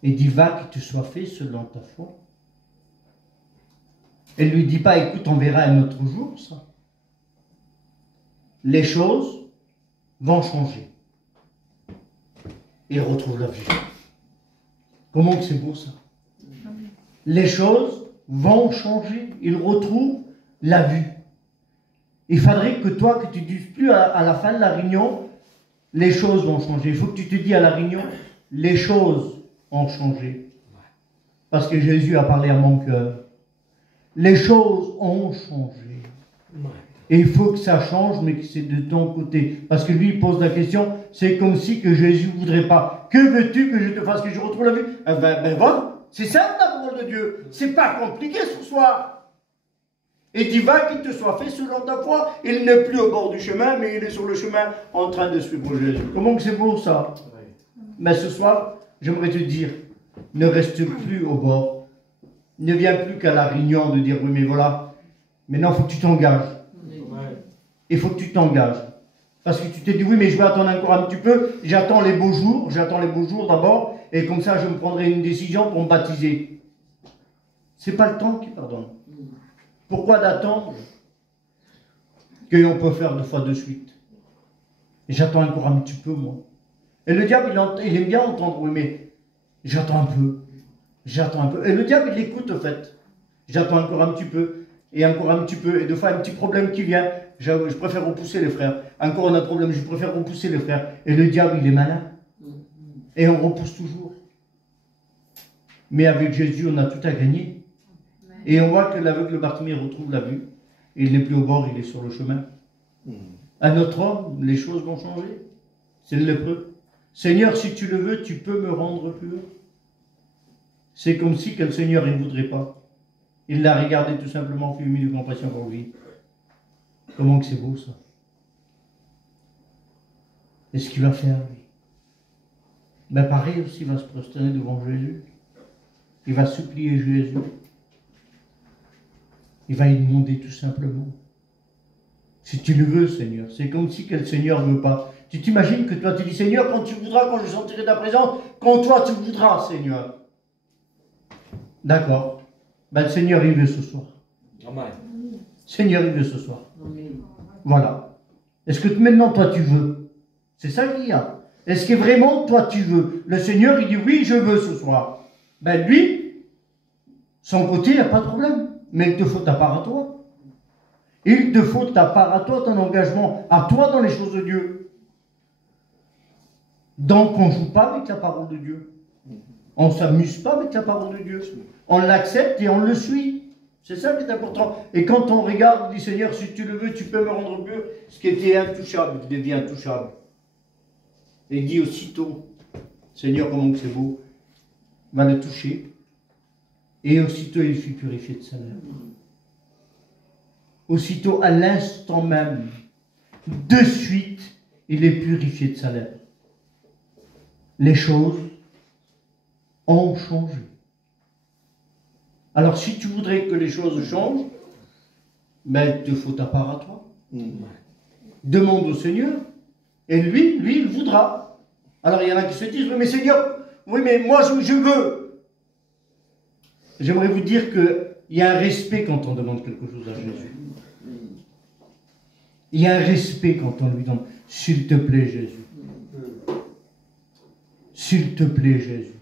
Il dit va que tu sois fait selon ta foi. Elle lui dit pas écoute on verra un autre jour ça. Les choses vont changer. Il retrouve la vue. Comment que c'est beau ça. Les choses vont changer. Il retrouve la vue. Il faudrait que toi, que tu ne dises plus à la fin de la réunion, les choses vont changer. Il faut que tu te dis à la réunion, les choses ont changé. Parce que Jésus a parlé à mon cœur. Les choses ont changé. Et il faut que ça change, mais que c'est de ton côté. Parce que lui, il pose la question, c'est comme si que Jésus ne voudrait pas. Que veux-tu que je te fasse, que je retrouve la vue? Ben voilà, c'est ça la parole de Dieu. C'est pas compliqué ce soir. Et dis va qu'il te soit fait selon ta foi. Il n'est plus au bord du chemin, mais il est sur le chemin en train de suivre Jésus. Comment que c'est beau ça? Mais ce soir, j'aimerais te dire, ne reste plus au bord. Ne viens plus qu'à la réunion de dire oui mais voilà. Maintenant, il faut que tu t'engages. Il faut que tu t'engages. Parce que tu t'es dit, oui, mais je vais attendre encore un petit peu. J'attends les beaux jours d'abord. Et comme ça, je me prendrai une décision pour me baptiser. C'est pas le temps qui pardonne. Pourquoi d'attendre qu'on peut faire 2 fois de suite? Et j'attends encore un petit peu, moi. Et le diable, il aime bien entendre, oui, mais j'attends un peu. J'attends un peu. Et le diable, il écoute, au fait. J'attends encore un petit peu. Et encore un petit peu. Et des fois, un petit problème qui vient. Je préfère repousser les frères. Encore un autre problème, je préfère repousser les frères. Et le diable, il est malin. Et on repousse toujours. Mais avec Jésus, on a tout à gagner. Et on voit que l'aveugle Bartimée retrouve la vue. Et il n'est plus au bord, il est sur le chemin. À notre homme, les choses vont changer. C'est le lépreux. Seigneur, si tu le veux, tu peux me rendre pur. C'est comme si que le Seigneur, il ne voudrait pas. Il l'a regardé tout simplement, fut ému de compassion pour lui. Comment que c'est beau ça. Et ce qu'il va faire, lui? Ben pareil aussi, il va se prosterner devant Jésus. Il va supplier Jésus. Il va lui demander tout simplement. Si tu le veux, Seigneur. C'est comme si que le Seigneur ne veut pas. Tu t'imagines que toi, tu dis, Seigneur, quand tu voudras, quand je sentirai ta présence, quand toi, tu voudras, Seigneur. D'accord. Ben, le Seigneur, il veut ce soir. Amen. Seigneur, il veut ce soir. Voilà. Est-ce que maintenant, toi, tu veux? C'est ça qu'il y a. Est-ce que vraiment, toi, tu veux? Le Seigneur, il dit, oui, je veux ce soir. Ben, lui, son côté, il n'y a pas de problème. Mais il te faut ta part à toi. Il te faut ta part à toi, ton engagement à toi dans les choses de Dieu. Donc, on ne joue pas avec la parole de Dieu. On ne s'amuse pas avec la parole de Dieu. On l'accepte et on le suit. C'est ça qui est important. Et quand on regarde, on dit Seigneur, si tu le veux, tu peux me rendre pur. Ce qui était intouchable devient intouchable. Et il dit aussitôt, Seigneur, comment c'est beau, va le toucher. Et aussitôt, il fut purifié de sa lèvre. Aussitôt, à l'instant même, de suite, il est purifié de sa lèvre. Les choses ont changé. Alors, si tu voudrais que les choses changent, ben, il te faut ta part à toi. Demande au Seigneur. Et lui, il voudra. Alors il y en a qui se disent, oui mais Seigneur, oui mais moi je veux. J'aimerais vous dire qu'il y a un respect quand on demande quelque chose à Jésus. Il y a un respect quand on lui demande, s'il te plaît Jésus. S'il te plaît Jésus.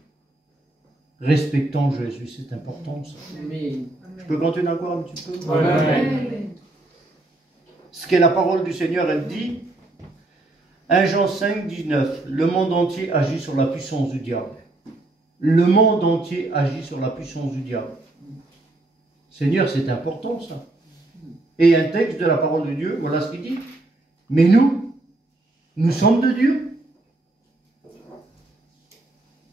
Respectons Jésus, c'est important ça. Amen. Je peux continuer encore un petit peu? Amen. Ce qu'est la parole du Seigneur, elle dit, 1 Jean 5, 19, le monde entier agit sur la puissance du diable. Le monde entier agit sur la puissance du diable. Seigneur, c'est important ça. Et un texte de la parole de Dieu, voilà ce qu'il dit. Mais nous sommes de Dieu.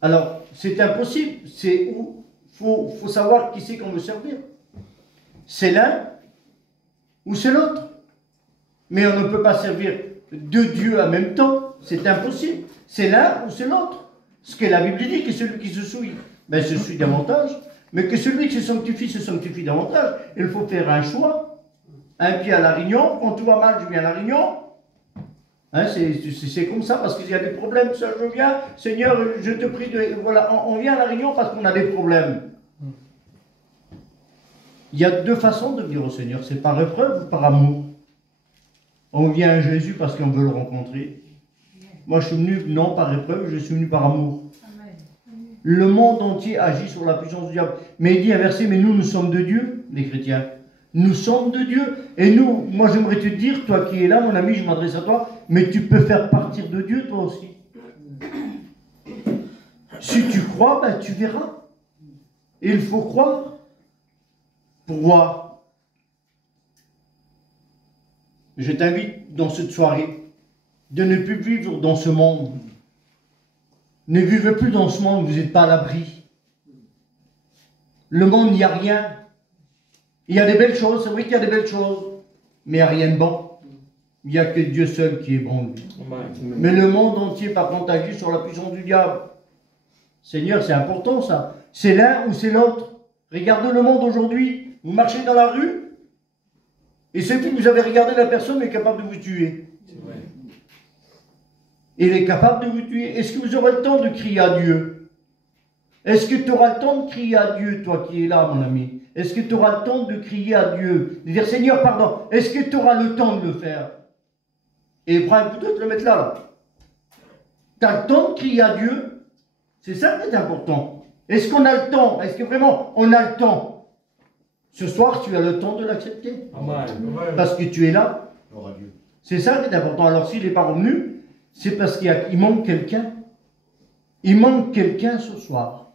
Alors, c'est impossible. C'est où faut savoir qui c'est qu'on veut servir. C'est l'un ou c'est l'autre. Mais on ne peut pas servir deux dieux en même temps. C'est impossible. C'est l'un ou c'est l'autre. Ce que la Bible dit, que celui qui se souille, ben, se souille davantage. Mais que celui qui se sanctifie davantage. Il faut faire un choix. Un pied à la Réunion. Quand tout va mal, je viens à la Réunion. Hein, c'est comme ça, parce qu'il y a des problèmes. Ça, je viens, Seigneur, je te prie de... Voilà, on vient à la Réunion parce qu'on a des problèmes. Il y a deux façons de venir au Seigneur. C'est par épreuve ou par amour. On vient à Jésus parce qu'on veut le rencontrer. Moi, je suis venu, non par épreuve, je suis venu par amour. Le monde entier agit sur la puissance du diable. Mais il dit un verset, mais nous sommes de Dieu, les chrétiens. Nous sommes de Dieu. Et nous, moi j'aimerais te dire, toi qui es là, mon ami, je m'adresse à toi, mais tu peux faire partir de Dieu, toi aussi. Si tu crois, ben, tu verras. Et il faut croire pour voir. Je t'invite dans cette soirée de ne plus vivre dans ce monde. Ne vivez plus dans ce monde, vous n'êtes pas à l'abri. Le monde, il n'y a rien. Il y a des belles choses, c'est vrai qu'il y a des belles choses, mais il n'y a rien de bon. Il n'y a que Dieu seul qui est bon, lui. Mais le monde entier, par contre, agit sur la puissance du diable. Seigneur, c'est important ça. C'est l'un ou c'est l'autre. Regardez le monde aujourd'hui. Vous marchez dans la rue, et c'est que vous avez regardé la personne, est capable de vous tuer. Il est capable de vous tuer. Est-ce que vous aurez le temps de crier à Dieu? Est-ce que tu auras le temps de crier à Dieu, toi qui es là, mon ami? Est-ce que tu auras le temps de crier à Dieu? De dire, Seigneur, pardon. Est-ce que tu auras le temps de le faire? Et prends un couteau et te le mettre là. Tu as le temps de crier à Dieu? C'est ça qui est important. Est-ce qu'on a le temps? Est-ce que vraiment on a le temps? Ce soir, tu as le temps de l'accepter. Parce que tu es là. C'est ça qui est important. Alors, s'il n'est pas revenu, c'est parce qu'il manque quelqu'un. Il manque quelqu'un ce soir.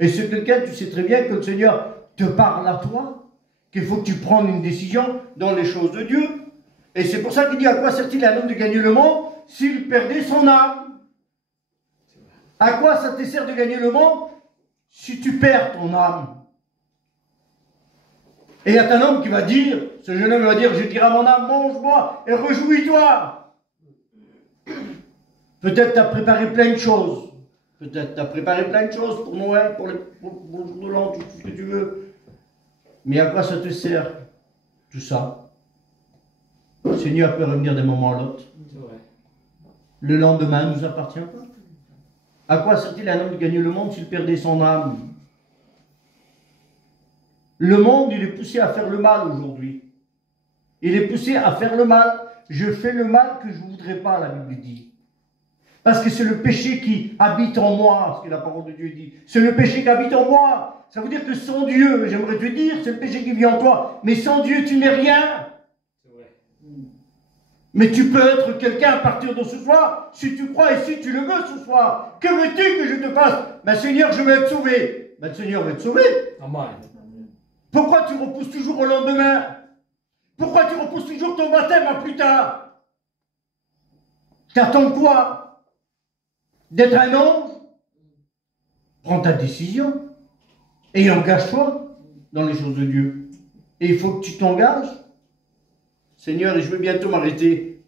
Et ce quelqu'un, tu sais très bien que le Seigneur te parle à toi, qu'il faut que tu prennes une décision dans les choses de Dieu. Et c'est pour ça qu'il dit, à quoi sert-il à un homme de gagner le monde s'il perdait son âme? À quoi ça te sert de gagner le monde si tu perds ton âme? Et il y a un homme qui va dire, ce jeune homme va dire, je dirai à mon âme, mange-moi et réjouis-toi. Peut-être tu as préparé plein de choses. Peut-être tu as préparé plein de choses pour Noël, pour le jour de l'an, tout ce que tu veux. Mais à quoi ça te sert, tout ça? Le Seigneur peut revenir d'un moment à l'autre. Le lendemain ne nous appartient pas. À quoi sert-il à un homme de gagner le monde s'il perdait son âme? Le monde, il est poussé à faire le mal aujourd'hui. Il est poussé à faire le mal. Je fais le mal que je ne voudrais pas, la Bible dit. Parce que c'est le péché qui habite en moi, ce que la parole de Dieu dit. C'est le péché qui habite en moi. Ça veut dire que sans Dieu, j'aimerais te dire, c'est le péché qui vit en toi. Mais sans Dieu, tu n'es rien. Mais tu peux être quelqu'un à partir de ce soir, si tu crois et si tu le veux ce soir. Que veux-tu que je te fasse? Ben Seigneur, je vais être sauvé. Ben le Seigneur va te sauver. Amen. Pourquoi tu repousses toujours au lendemain? Pourquoi tu repousses toujours ton baptême à plus tard? T'attends quoi? D'être un ange? Prends ta décision et engage-toi dans les choses de Dieu. Et il faut que tu t'engages. Seigneur, et je vais bientôt m'arrêter.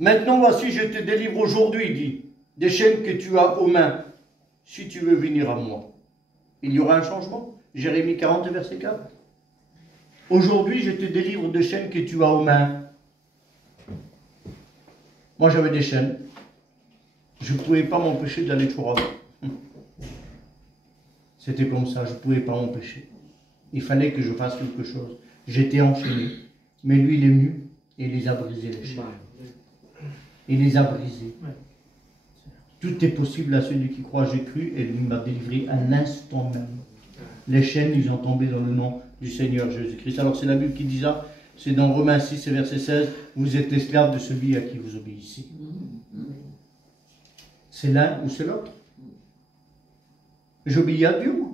Maintenant, voici, je te délivre aujourd'hui, dit, des chaînes que tu as aux mains, si tu veux venir à moi. Il y aura un changement. Jérémie 40, verset 4. Aujourd'hui, je te délivre des chaînes que tu as aux mains. Moi, j'avais des chaînes. Je ne pouvais pas m'empêcher d'aller toujours avant. C'était comme ça, je ne pouvais pas m'empêcher. Il fallait que je fasse quelque chose. J'étais enchaîné. Mais lui, il est venu et il les a brisés, les chaînes. Il les a brisés. Tout est possible à celui qui croit, j'ai cru, et lui m'a délivré à l'instant même. Les chaînes, ils ont tombé dans le nom du Seigneur Jésus-Christ. Alors c'est la Bible qui dit ça, c'est dans Romains 6, verset 16, vous êtes esclaves de celui à qui vous obéissez. C'est l'un ou c'est l'autre. J'obéis à Dieu, moi.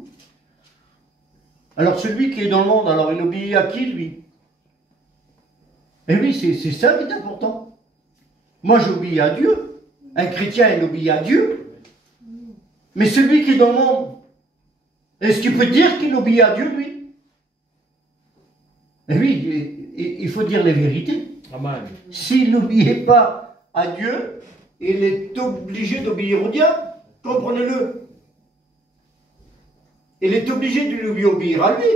Alors celui qui est dans le monde, alors il obéit à qui, lui? Et oui, c'est ça qui est important. Moi, j'obéis à Dieu. Un chrétien, il obéit à Dieu. Mais celui qui est dans le monde, est-ce qu'il peut dire qu'il obéit à Dieu, lui? Et oui, il faut dire les vérités. Amen. S'il n'obéit pas à Dieu, il est obligé d'obéir au diable. Comprenez-le. Il est obligé de lui obéir à lui.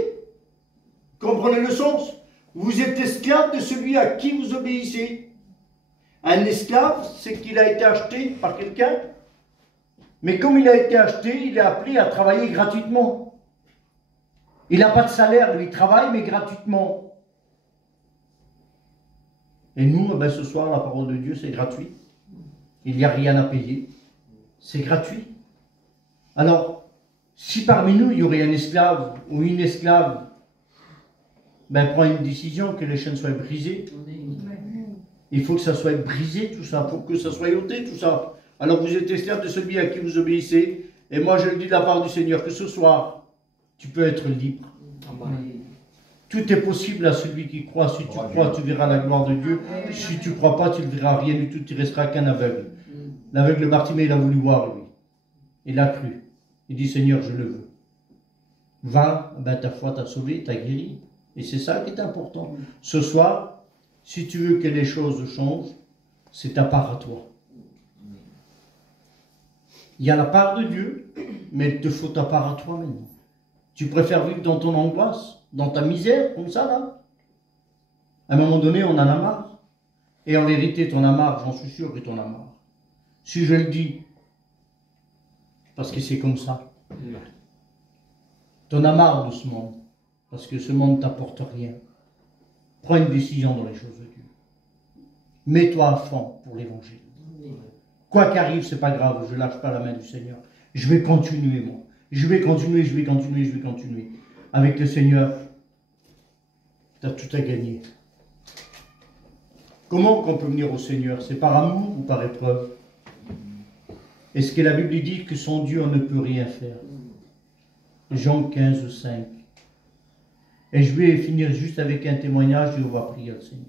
Comprenez le sens. Vous êtes esclave de celui à qui vous obéissez. Un esclave, c'est qu'il a été acheté par quelqu'un. Mais comme il a été acheté, il est appelé à travailler gratuitement. Il n'a pas de salaire, lui, il travaille, mais gratuitement. Et nous, ben, ce soir, la parole de Dieu, c'est gratuit. Il n'y a rien à payer. C'est gratuit. Alors, si parmi nous, il y aurait un esclave ou une esclave, ben, prends une décision que les chaînes soient brisées. Il faut que ça soit brisé, tout ça. Il faut que ça soit ôté, tout ça. Alors vous êtes esclave de celui à qui vous obéissez. Et moi, je le dis de la part du Seigneur, que ce soir, tu peux être libre. Tout est possible à celui qui croit. Si tu crois, tu verras la gloire de Dieu. Si tu ne crois pas, tu ne verras rien du tout. Tu resteras qu'un aveugle. L'aveugle Bartimée, il a voulu voir, lui. Il a cru. Il dit, Seigneur, je le veux. Va, ben, ta foi t'a sauvé, t'a guéri. Et c'est ça qui est important. Ce soir, si tu veux que les choses changent, c'est ta part à toi. Il y a la part de Dieu, mais il te faut ta part à toi maintenant. Tu préfères vivre dans ton angoisse, dans ta misère, comme ça là? À un moment donné, on en a marre. Et en vérité, tu en as marre, j'en suis sûr que tu en as marre. Si je le dis, parce que c'est comme ça. Tu en as marre de ce monde, parce que ce monde ne t'apporte rien. Prends une décision dans les choses de Dieu. Mets-toi à fond pour l'évangile. Quoi qu'arrive, c'est pas grave, je lâche pas la main du Seigneur. Je vais continuer, moi. Je vais continuer. Avec le Seigneur, tu as tout à gagner. Comment qu'on peut venir au Seigneur? C'est par amour ou par épreuve? Est-ce que la Bible dit que sans Dieu, on ne peut rien faire? Jean 15, 5. Et je vais finir juste avec un témoignage et on va prier le Seigneur.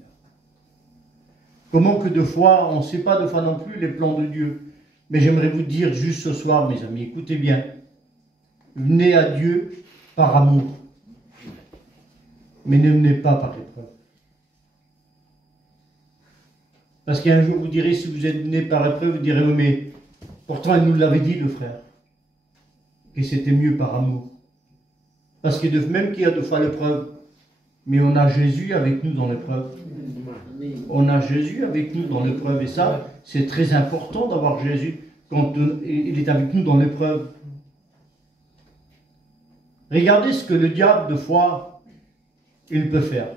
Comment que deux fois, on ne sait pas deux fois non plus les plans de Dieu. Mais j'aimerais vous dire juste ce soir, mes amis, écoutez bien. Venez à Dieu par amour. Mais ne venez pas par épreuve. Parce qu'un jour vous direz, si vous êtes venu par épreuve, vous direz, oui, mais pourtant il nous l'avait dit, le frère, que c'était mieux par amour. Parce que même qu'il y a deux fois l'épreuve, mais on a Jésus avec nous dans l'épreuve. On a Jésus avec nous dans l'épreuve. Et ça, c'est très important d'avoir Jésus quand il est avec nous dans l'épreuve. Regardez ce que le diable, de fois, il peut faire.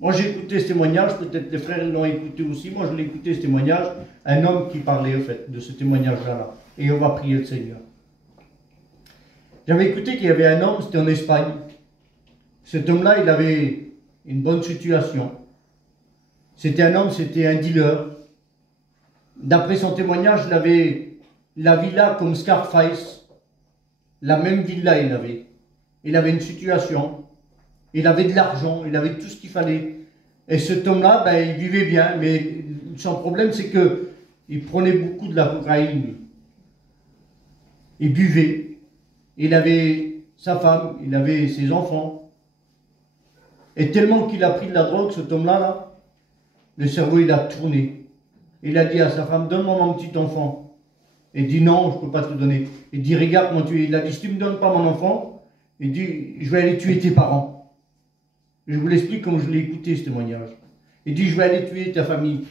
Moi, j'ai écouté ce témoignage, peut-être les frères l'ont écouté aussi. Moi, je l'ai écouté, ce témoignage. Un homme qui parlait, en fait, de ce témoignage-là. Et on va prier le Seigneur. J'avais écouté qu'il y avait un homme, c'était en Espagne. Cet homme-là, il avait une bonne situation. C'était un homme, c'était un dealer. D'après son témoignage, il avait la villa comme Scarface. La même villa, il avait. Il avait une situation. Il avait de l'argent, il avait tout ce qu'il fallait. Et cet homme-là, ben, il vivait bien. Mais son problème, c'est qu'il prenait beaucoup de la cocaïne. Il buvait. Il avait sa femme, il avait ses enfants. Et tellement qu'il a pris de la drogue, cet homme-là, le cerveau, il a tourné. Il a dit à sa femme, donne-moi mon petit enfant. Il dit, non, je ne peux pas te le donner. Il dit, regarde comment tu es. Il a dit, si tu ne me donnes pas mon enfant, il dit, je vais aller tuer tes parents. Je vous l'explique comme je l'ai écouté, ce témoignage. Il dit, je vais aller tuer ta famille.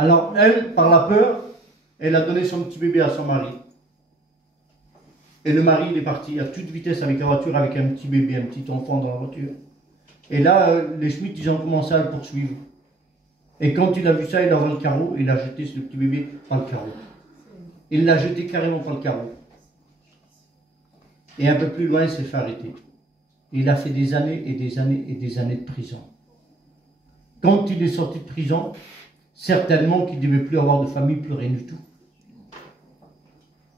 Alors elle, par la peur, elle a donné son petit bébé à son mari. Et le mari, il est parti à toute vitesse avec la voiture, avec un petit bébé, un petit enfant dans la voiture. Et là, les Schmitt, ils ont commencé à le poursuivre. Et quand il a vu ça, il a ouvert le carreau, il a jeté ce petit bébé par le carreau. Il l'a jeté carrément par le carreau. Et un peu plus loin, il s'est fait arrêter. Il a fait des années et des années et des années de prison. Quand il est sorti de prison, certainement qu'il ne devait plus avoir de famille, plus rien du tout.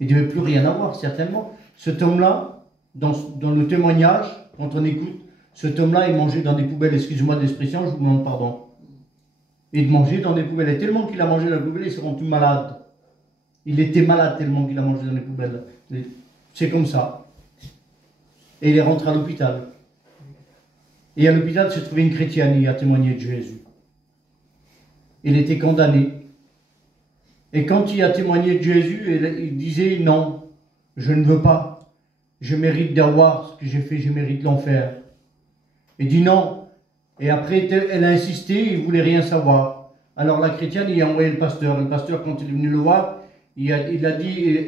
Il ne devait plus rien avoir, certainement. Cet homme-là, dans le témoignage, quand on écoute, cet homme-là, il mangeait dans des poubelles, excusez-moi de l'expression, je vous demande pardon. Il mangeait dans des poubelles. Et tellement qu'il a mangé dans les poubelles, il s'est rendu malade. Il était malade tellement qu'il a mangé dans les poubelles. C'est comme ça. Et il est rentré à l'hôpital. Et à l'hôpital se trouvait une chrétienne, il a témoigné de Jésus. Il était condamné. Et quand il a témoigné de Jésus, il disait non, je ne veux pas. Je mérite d'avoir ce que j'ai fait, je mérite l'enfer. Il dit non. Et après, elle a insisté, il ne voulait rien savoir. Alors la chrétienne, il a envoyé le pasteur. Le pasteur, quand il est venu le voir, il a dit,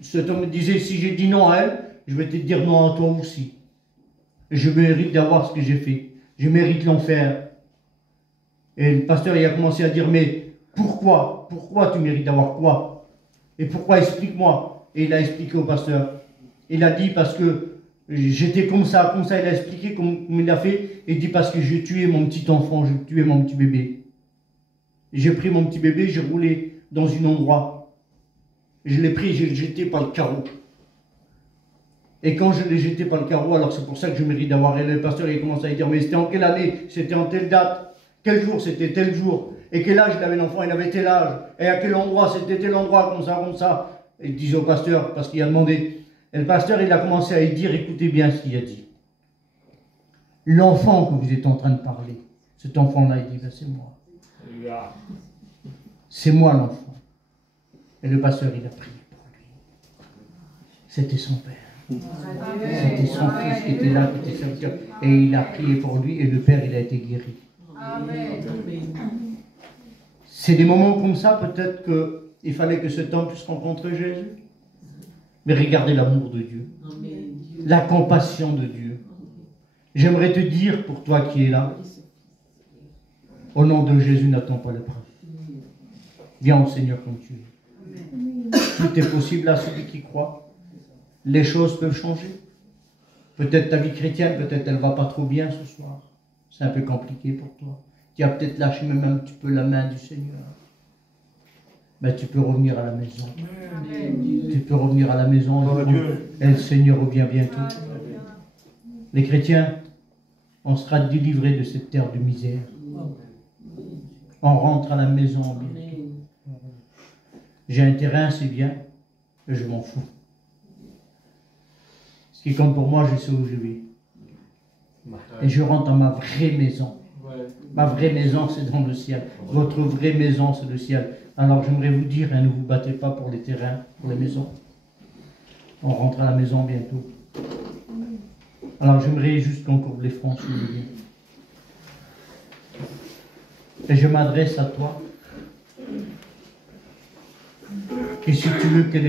cet homme disait, si j'ai dit non à elle, je vais te dire non à toi aussi. Je mérite d'avoir ce que j'ai fait. Je mérite l'enfer. Et le pasteur, il a commencé à dire, mais pourquoi? Pourquoi tu mérites d'avoir quoi? Et pourquoi? Explique-moi. Et il a expliqué au pasteur. Il a dit, parce que j'étais comme ça, il a expliqué comme il a fait. Il dit, parce que j'ai tué mon petit enfant, j'ai tué mon petit bébé. J'ai pris mon petit bébé, j'ai roulé dans un endroit. Je l'ai pris, je l'ai jeté par le carreau. Et quand je l'ai jeté par le carreau, alors c'est pour ça que je mérite d'avoir. Et le pasteur, il a commencé à dire, mais c'était en quelle année? C'était en telle date? Quel jour? C'était tel jour. Et quel âge il avait l'enfant? Il avait tel âge. Et à quel endroit? C'était tel endroit, comme ça, comme ça. Et il disait au pasteur, parce qu'il a demandé. Et le pasteur, il a commencé à y dire, écoutez bien ce qu'il a dit. L'enfant que vous êtes en train de parler, cet enfant-là, il dit, ben, c'est moi. C'est moi l'enfant. Et le pasteur, il a prié pour lui. C'était son père. C'était son fils qui était là, qui était serviteur. Et il a prié pour lui et le père, il a été guéri. C'est des moments comme ça, peut-être qu'il fallait que cet homme puisse rencontrer Jésus. Mais regardez l'amour de Dieu. La compassion de Dieu. J'aimerais te dire, pour toi qui es là, au nom de Jésus, n'attends pas l'épreuve. Viens au Seigneur comme tu es. Tout est possible à celui qui croit. Les choses peuvent changer. Peut-être ta vie chrétienne, peut-être elle ne va pas trop bien ce soir. C'est un peu compliqué pour toi. Tu as peut-être lâché même un petit peu la main du Seigneur. Mais tu peux revenir à la maison. Tu peux revenir à la maison. Et le Seigneur revient bientôt. Les chrétiens, on sera délivrés de cette terre de misère. On rentre à la maison bientôt. J'ai un terrain, c'est bien, et je m'en fous. Ce qui compte pour moi, je sais où je vais. Et je rentre dans ma vraie maison. Ma vraie maison, c'est dans le ciel. Votre vraie maison, c'est le ciel. Alors j'aimerais vous dire, ne vous battez pas pour les terrains, pour les maisons. On rentre à la maison bientôt. Alors j'aimerais juste qu'on courbe les fronts, s'il vous plaît. Et je m'adresse à toi. Et si tu veux qu'elle